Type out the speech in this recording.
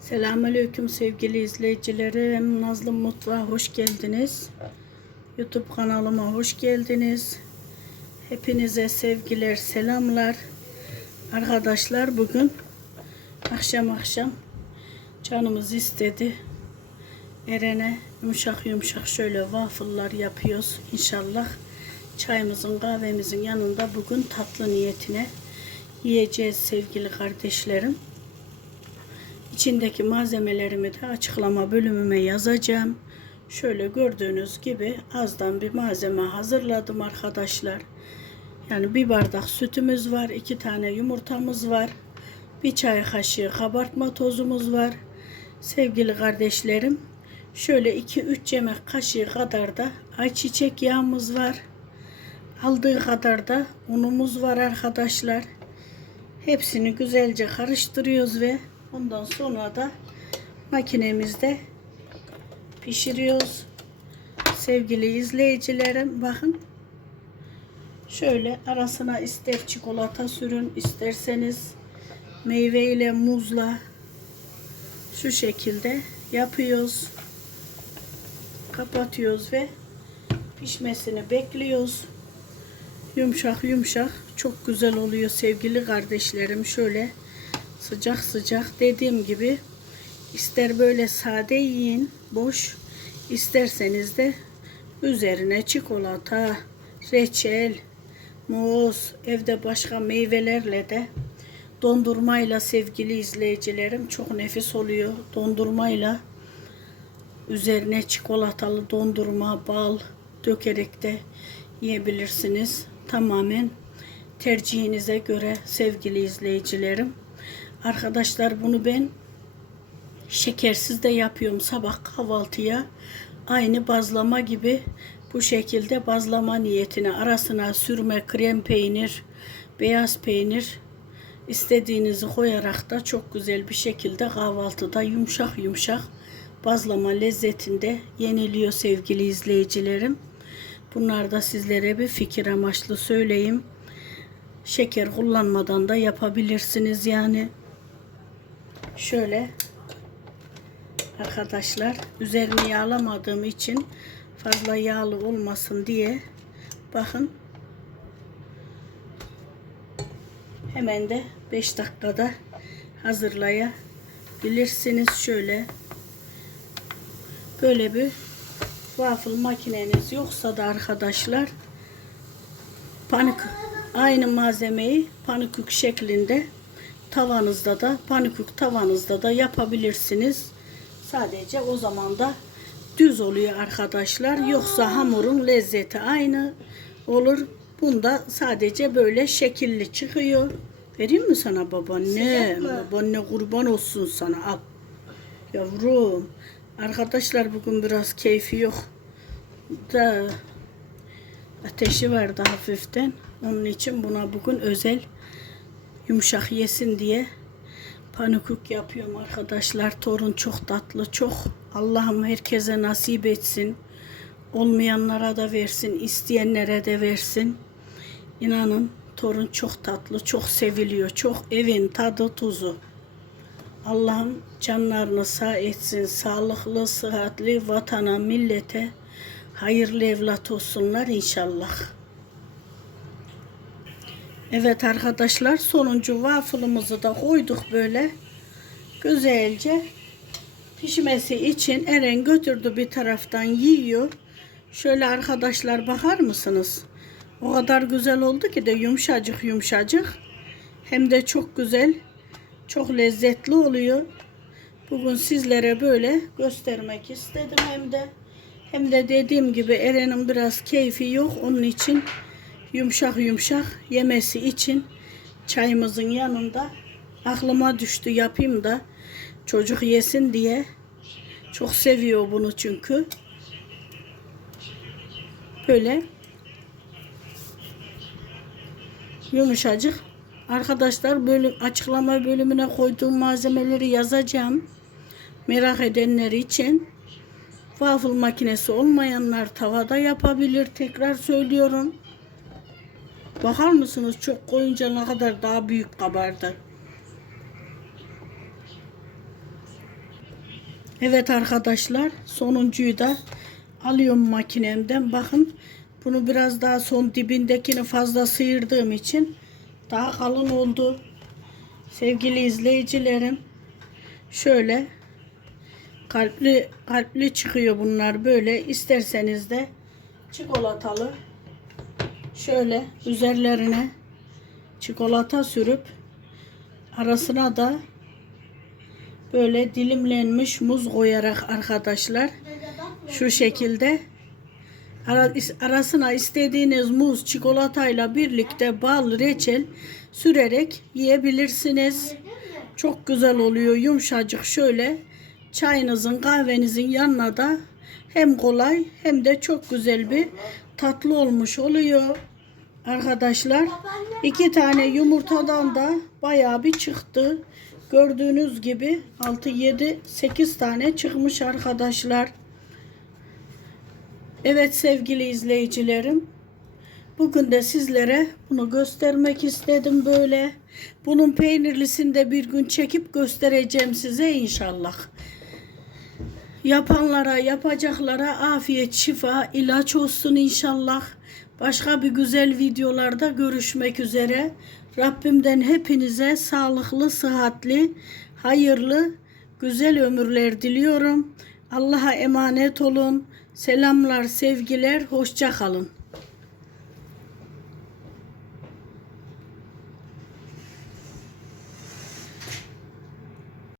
Selamünaleyküm sevgili izleyicilerim. Nazlı Mutfağa hoş geldiniz. YouTube kanalıma hoş geldiniz. Hepinize sevgiler, selamlar. Arkadaşlar bugün akşam akşam canımız istedi. Eren'e yumuşak yumuşak şöyle waffle'lar yapıyoruz. İnşallah çayımızın kahvemizin yanında bugün tatlı niyetine yiyeceğiz sevgili kardeşlerim. İçindeki malzemelerimi de açıklama bölümüme yazacağım. Şöyle gördüğünüz gibi azdan bir malzeme hazırladım arkadaşlar. Yani bir bardak sütümüz var, iki tane yumurtamız var, bir çay kaşığı kabartma tozumuz var. Sevgili kardeşlerim, şöyle 2-3 yemek kaşığı kadar da ayçiçek yağımız var. Aldığı kadar da unumuz var arkadaşlar. Hepsini güzelce karıştırıyoruz ve ondan sonra da makinemizde pişiriyoruz. Sevgili izleyicilerim bakın. Şöyle arasına ister çikolata sürün isterseniz meyve ile muzla şu şekilde yapıyoruz. Kapatıyoruz ve pişmesini bekliyoruz. Yumuşak yumuşak çok güzel oluyor sevgili kardeşlerim. Şöyle sıcak sıcak dediğim gibi ister böyle sade yiyin boş isterseniz de üzerine çikolata, reçel, muz, evde başka meyvelerle de dondurmayla sevgili izleyicilerim çok nefis oluyor. Dondurmayla üzerine çikolatalı dondurma, bal dökerek de yiyebilirsiniz. Tamamen tercihinize göre sevgili izleyicilerim. Arkadaşlar bunu ben şekersiz de yapıyorum sabah kahvaltıya. Aynı bazlama gibi bu şekilde bazlama niyetine arasına sürme, krem peynir, beyaz peynir istediğinizi koyarak da çok güzel bir şekilde kahvaltıda yumuşak yumuşak bazlama lezzetinde yeniliyor sevgili izleyicilerim. Bunlar da sizlere bir fikir amaçlı söyleyeyim. Şeker kullanmadan da yapabilirsiniz yani. Şöyle. Arkadaşlar üzerini yağlamadığım için fazla yağlı olmasın diye bakın. Hemen de 5 dakikada hazırlayabilirsiniz. Şöyle. Böyle bir waffle makineniz yoksa da arkadaşlar panik aynı malzemeyi panikük şeklinde tavanızda da panikük tavanızda da yapabilirsiniz. Sadece o zaman da düz oluyor arkadaşlar. Yoksa hamurun lezzeti aynı olur. Bunda sadece böyle şekilli çıkıyor. Vereyim mi sana babaanne? Babaanne kurban olsun sana. Al. Yavrum. Arkadaşlar bugün biraz keyfi yok. Da ateşi vardı hafiften. Onun için buna bugün özel yumuşak yesin diye panikük yapıyorum arkadaşlar. Torun çok tatlı, çok. Allah'ım herkese nasip etsin. Olmayanlara da versin, isteyenlere de versin. İnanın torun çok tatlı, çok seviliyor. Çok evin tadı tuzu. Allah'ım canlarını sağ etsin. Sağlıklı, sıhhatli vatana, millete hayırlı evlat olsunlar inşallah. Evet arkadaşlar sonuncu waffle'ımızı da koyduk böyle. Güzelce pişmesi için Eren götürdü bir taraftan yiyor. Şöyle arkadaşlar bakar mısınız? O kadar güzel oldu ki de yumuşacık yumuşacık. Hem de çok güzel, çok lezzetli oluyor. Bugün sizlere böyle göstermek istedim hem de hem de dediğim gibi Eren'in biraz keyfi yok. Onun için yumuşak yumuşak yemesi için çayımızın yanında aklıma düştü yapayım da çocuk yesin diye. Çok seviyor bunu çünkü. Böyle yumuşacık. Arkadaşlar bölüm, açıklama bölümüne koyduğum malzemeleri yazacağım. Merak edenler için. Waffle makinesi olmayanlar tavada yapabilir. Tekrar söylüyorum. Bakar mısınız çok koyunca ne kadar daha büyük kabardı. Evet arkadaşlar sonuncuyu da alıyorum makinemden. Bakın bunu biraz daha son dibindekini fazla sıyırdığım için daha kalın oldu. Sevgili izleyicilerim şöyle kalpli kalpli çıkıyor bunlar böyle isterseniz de çikolatalı şöyle üzerlerine çikolata sürüp arasına da böyle dilimlenmiş muz koyarak arkadaşlar şu şekilde arasına istediğiniz muz çikolatayla birlikte bal reçel sürerek yiyebilirsiniz. Çok güzel oluyor yumuşacık şöyle çayınızın kahvenizin yanına da hem kolay hem de çok güzel bir tatlı olmuş oluyor. Arkadaşlar iki tane yumurtadan da bayağı bir çıktı. Gördüğünüz gibi 6, 7, 8 tane çıkmış arkadaşlar. Evet sevgili izleyicilerim. Bugün de sizlere bunu göstermek istedim böyle. Bunun peynirlisini de bir gün çekip göstereceğim size inşallah. Yapanlara, yapacaklara afiyet, şifa, ilaç olsun inşallah. Başka bir güzel videolarda görüşmek üzere. Rabbimden hepinize sağlıklı, sıhhatli, hayırlı, güzel ömürler diliyorum. Allah'a emanet olun. Selamlar, sevgiler, hoşça kalın.